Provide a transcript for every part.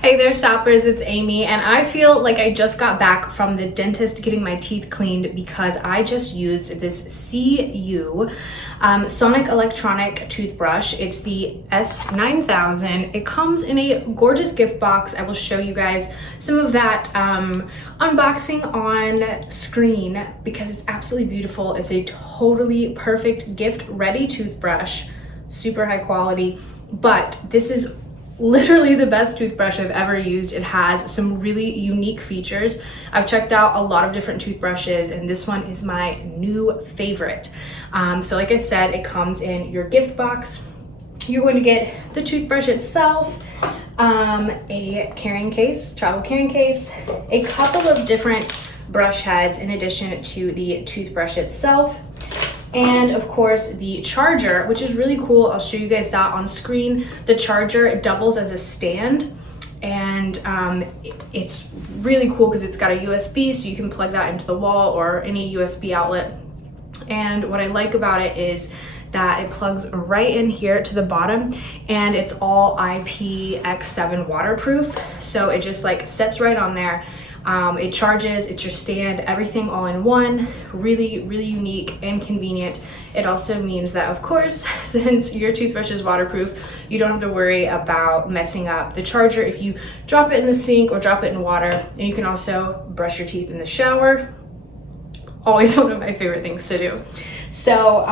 Hey there shoppers, it's Amy, and I feel like I just got back from the dentist getting my teeth cleaned because I just used this CU Sonic electronic toothbrush. It's the S9000. It comes in a gorgeous gift box. I will show you guys some of that unboxing on screen because it's absolutely beautiful. It's a totally perfect gift ready toothbrush, super high quality, but this is literally the best toothbrush I've ever used. It has some really unique features. I've checked out a lot of different toothbrushes and this one is my new favorite. So like I said, it comes in your gift box. You're going to get the toothbrush itself, a carrying case, travel carrying case, a couple of different brush heads in addition to the toothbrush itself, and of course the charger, which is really cool. I'll show you guys that on screen. The charger doubles as a stand, and it's really cool because it's got a USB, so you can plug that into the wall or any USB outlet. And what I like about it is that it plugs right in here to the bottom, and it's all IPX7 waterproof, so it just like sets right on there. It charges, it's your stand, everything all in one. Really, really unique and convenient. It also means that, of course, since your toothbrush is waterproof, you don't have to worry about messing up the charger if you drop it in the sink or drop it in water. And you can also brush your teeth in the shower. Always one of my favorite things to do. So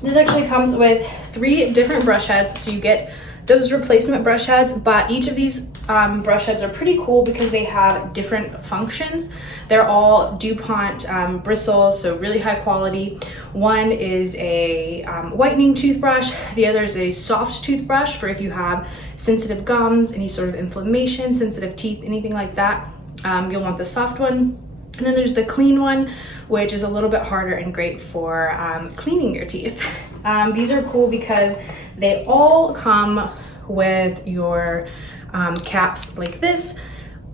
this actually comes with 3 different brush heads. So you get those replacement brush heads, but each of these brush heads are pretty cool because they have different functions. They're all Dupont bristles, so really high quality. One is a whitening toothbrush. The other is a soft toothbrush for if you have sensitive gums, any sort of inflammation, sensitive teeth, anything like that. You'll want the soft one. And then there's the clean one, which is a little bit harder and great for cleaning your teeth. These are cool because they all come with your caps like this.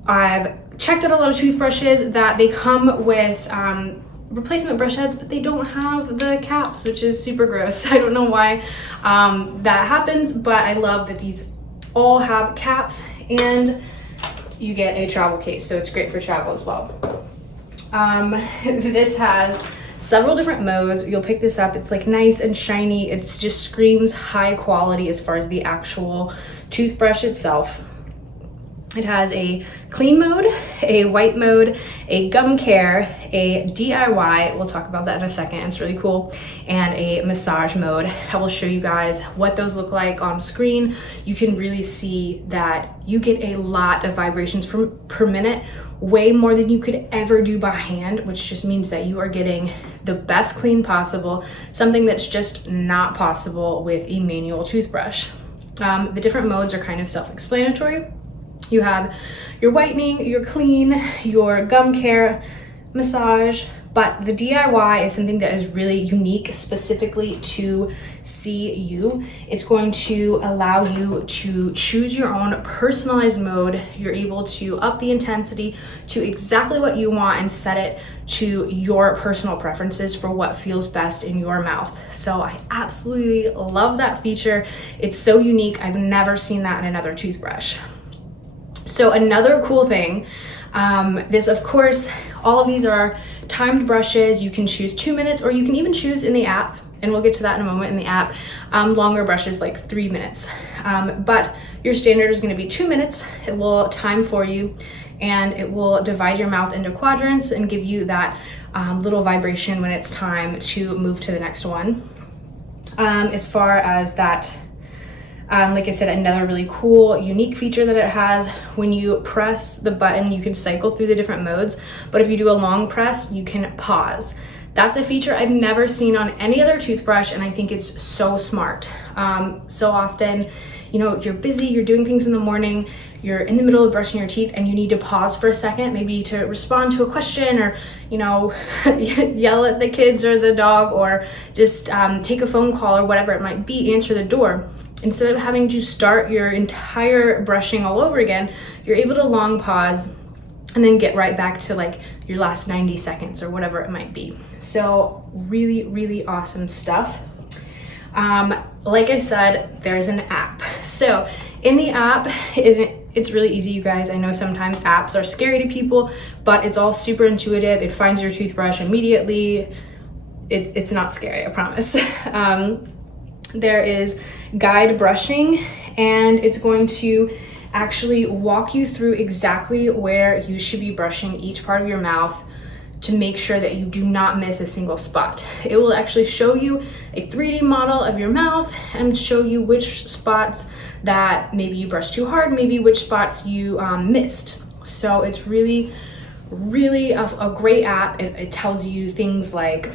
I've checked out a lot of toothbrushes that they come with replacement brush heads, but they don't have the caps, which is super gross. I don't know why that happens, but I love that these all have caps, and you get a travel case, so it's great for travel as well. This has several different modes. You'll pick this up. It's like nice and shiny. It just screams high quality as far as the actual toothbrush itself. It has a clean mode, a white mode, a gum care, a DIY, we'll talk about that in a second, it's really cool, and a massage mode. I will show you guys what those look like on screen. You can really see that you get a lot of vibrations per minute, way more than you could ever do by hand, which just means that you are getting the best clean possible, something that's just not possible with a manual toothbrush. The different modes are kind of self-explanatory. You have your whitening, your clean, your gum care, massage, but the DIY is something that is really unique specifically to CU. It's going to allow you to choose your own personalized mode. You're able to up the intensity to exactly what you want and set it to your personal preferences for what feels best in your mouth. So I absolutely love that feature. It's so unique. I've never seen that in another toothbrush. So another cool thing, this of course, all of these are timed brushes. You can choose 2 minutes, or you can even choose in the app, and we'll get to that in a moment in the app, longer brushes like 3 minutes. But your standard is gonna be 2 minutes. It will time for you, and it will divide your mouth into quadrants and give you that little vibration when it's time to move to the next one. As far as that, like I said, another really cool, unique feature that it has, when you press the button, you can cycle through the different modes, but if you do a long press, you can pause. That's a feature I've never seen on any other toothbrush, and I think it's so smart. So often, you know, you're busy, you're doing things in the morning, you're in the middle of brushing your teeth, and you need to pause for a second, maybe to respond to a question, or, you know, yell at the kids or the dog, or just take a phone call or whatever it might be, answer the door. Instead of having to start your entire brushing all over again, you're able to long pause and then get right back to like your last 90 seconds or whatever it might be. So really, really awesome stuff. Like I said, there's an app. So in the app, It's really easy, you guys. I know sometimes apps are scary to people, but it's all super intuitive. It finds your toothbrush immediately. It's not scary, I promise. There is guide brushing, and it's going to actually walk you through exactly where you should be brushing each part of your mouth to make sure that you do not miss a single spot. It will actually show you a 3D model of your mouth and show you which spots that maybe you brushed too hard, maybe which spots you missed. So it's really, really a great app. It tells you things like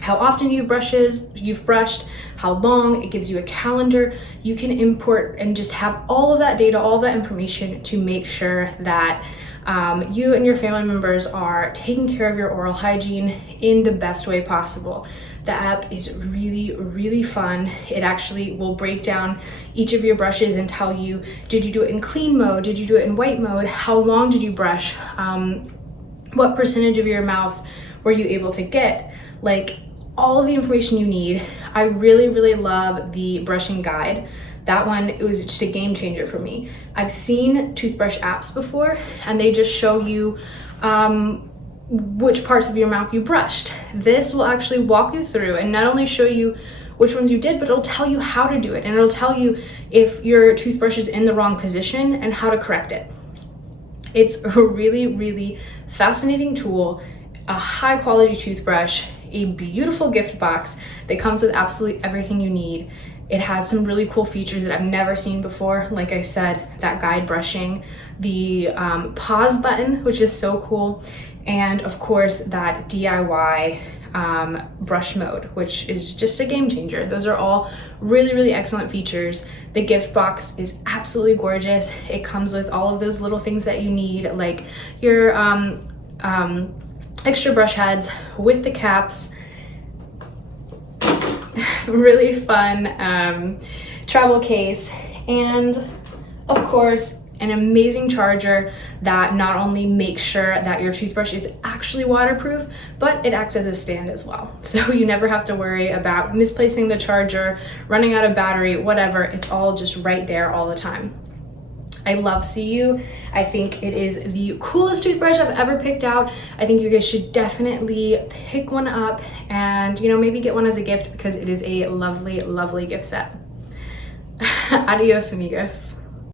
how often you've brushed, how long. It gives you a calendar. You can import and just have all of that data, all of that information to make sure that you and your family members are taking care of your oral hygiene in the best way possible. The app is really, really fun. It actually will break down each of your brushes and tell you, did you do it in clean mode? Did you do it in white mode? How long did you brush? What percentage of your mouth were you able to get? Like, all of the information you need. I really, really love the brushing guide. That one, it was just a game changer for me. I've seen toothbrush apps before, and they just show you which parts of your mouth you brushed. This will actually walk you through and not only show you which ones you did, but it'll tell you how to do it, and it'll tell you if your toothbrush is in the wrong position and how to correct it. It's a really, really fascinating tool, a high quality toothbrush, a beautiful gift box that comes with absolutely everything you need. It has some really cool features that I've never seen before. Like I said, that guide brushing, the pause button, which is so cool, and of course that DIY brush mode, which is just a game changer. Those are all really, really excellent features. The gift box is absolutely gorgeous. It comes with all of those little things that you need, like your extra brush heads with the caps. Really fun travel case, and of course an amazing charger that not only makes sure that your toothbrush is actually waterproof, but it acts as a stand as well. So you never have to worry about misplacing the charger, running out of battery, whatever. It's all just right there all the time. I love CU. I think it is the coolest toothbrush I've ever picked out. I think you guys should definitely pick one up and, you know, maybe get one as a gift because it is a lovely, lovely gift set. Adios, amigos.